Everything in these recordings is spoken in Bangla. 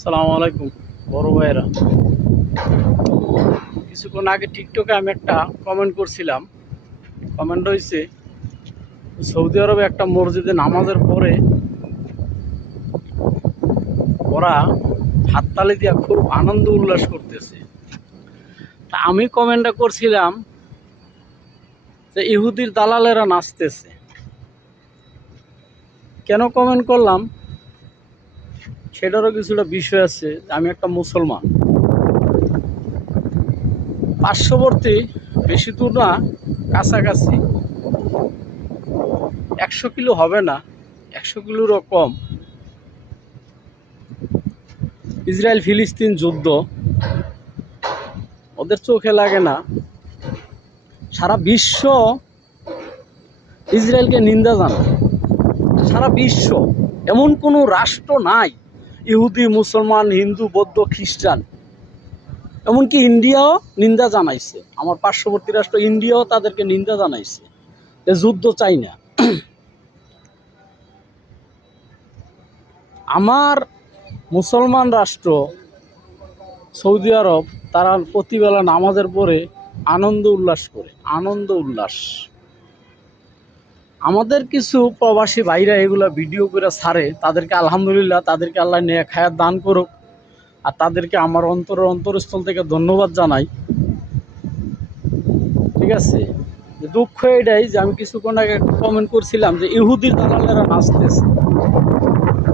আসসালামু আলাইকুম বড় ভাইয়েরা। কিছুক্ষণ আগে টিকটকে আমি একটা কমেন্ট করছিলাম। কমেন্ট হয়েছে, সৌদি আরবে একটা মসজিদে নামাজের পরে ওরা হাততালি দিয়া খুব আনন্দ উল্লাস করতেছে। তা আমি কমেন্টটা করছিলাম যে ইহুদির দালালেরা নাচতেছে। কেন কমেন্ট করলাম সেটারও কিছুটা বিষয় আছে। আমি একটা মুসলমান, পার্শ্ববর্তী, বেশি দূর না, কাছাকাছি 100 কিলো হবে না, 100 কিলোরও কম, ইসরায়েল ফিলিস্তিন যুদ্ধ ওদের চোখে লাগে না। সারা বিশ্ব ইসরায়েলকে নিন্দা জানায়, সারা বিশ্ব, এমন কোনো রাষ্ট্র নাই, ইহুদি, মুসলমান, হিন্দু, বৌদ্ধ, খ্রিস্টান, এমনকি ইন্ডিয়াও নিন্দা জানাইছে। আমার পার্শ্ববর্তী রাষ্ট্র ইন্ডিয়াও তাদেরকে নিন্দা জানাইছে যে যুদ্ধ চাই না। আমার মুসলমান রাষ্ট্র সৌদি আরব, তারা প্রতিবেলা নামাজের পরে আনন্দ উল্লাস করে, আনন্দ উল্লাস। আমাদের কিছু প্রবাসী ভাইরা এগুলা ভিডিও করে ছাড়ে, তাদেরকে আলহামদুলিল্লাহ, তাদেরকে আল্লাহ নেক হায়াত দান করুক, আর তাদেরকে আমার অন্তরস্থল থেকে ধন্যবাদ জানাই। ঠিক আছে, যে দুঃখ এটাই যে আমি কিছুক্ষণ আগে কমেন্ট করছিলাম যে ইহুদির দালালেরা নাচতেছে।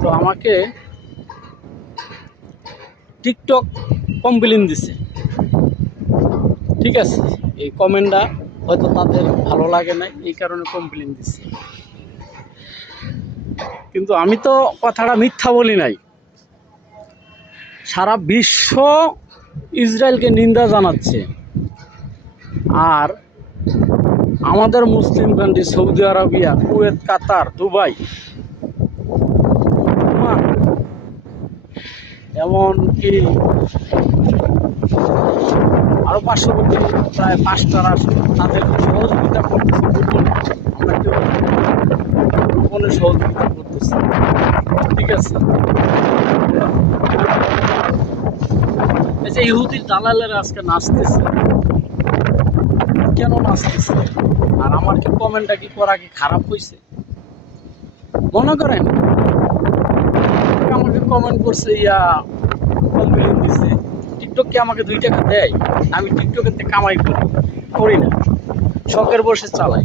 তো আমাকে টিকটক কমপ্লেন দিছে। ঠিক আছে, এই কমেন্টটা হয়তো তাদের ভালো লাগে না, এই কারণে কমপ্লেন দিছে। কিন্তু আমি তো কথাটা মিথ্যা বলি নাই। সারা বিশ্ব ইসরায়েলকে নিন্দা জানাচ্ছে, আর আমাদের Muslim country Saudi Arabia, Kuwait, Qatar, Dubai, এমনকি আরো পার্শ্ববর্তী প্রায় 5টা রাষ্ট্র তাদেরকে সহযোগিতা করতেছে। আমরা কেউ গোপনে সহযোগিতা করতেছি। ঠিক আছে, এই যে ইহুদির দালালেরা আজকে নাচতেছে, কেন নাচতেছে? আর আমার কি কমেন্টটা কি করা কি খারাপ হয়েছে? মনে করেন আমাকে কমেন্ট করছে, কমপ্লেন দিছে, টিকটক কি আমাকে 2 টাকা দেয়? আমি টিকটকের থেকে কামাই করি না, শখের বসে চালাই।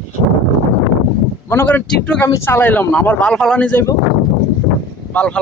মনে করেন টিকটক আমি চালাইলাম না, আমার বাল ফালানি যাইব, বাল ফালানি